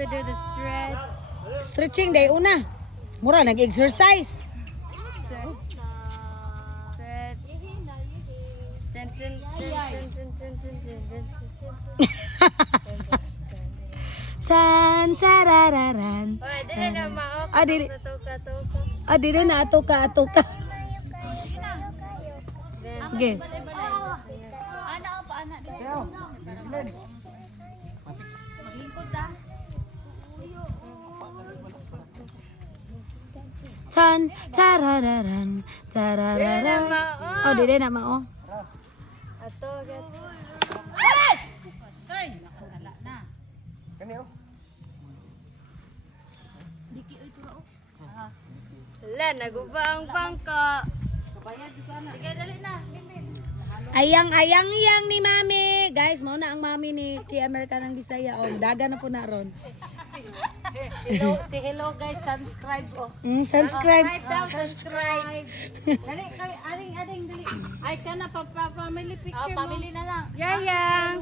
To do the stretch. Stretching day una. Mura nag-exercise. Stretch. Dun, dun, dun, dun, dun, dun, dun, dun, dun. Tan tarararan. Oy, dili na mao. Ah, dili. Tuka. Ah, dili na atuka. Okay. Ana pa ana dito. Maglingkod ta. Tan tarararan. Tarararan. Oh, dili na mao. Ato gat. Ay, nakasala na. Kaniyo? Diki oy tura o. Hala, naguba ang bangka. Kabayad di sana. Sige, dali na. Ayang ni Mami. Guys, mao na ang Mami ni amerikanang bisaya. Oh, daga na po na ron. Hello guys, subscribe oh. Subscribe. Subscribe. Dali, aring dali. Ay ka na family picture mo. Family na lang. Yayang.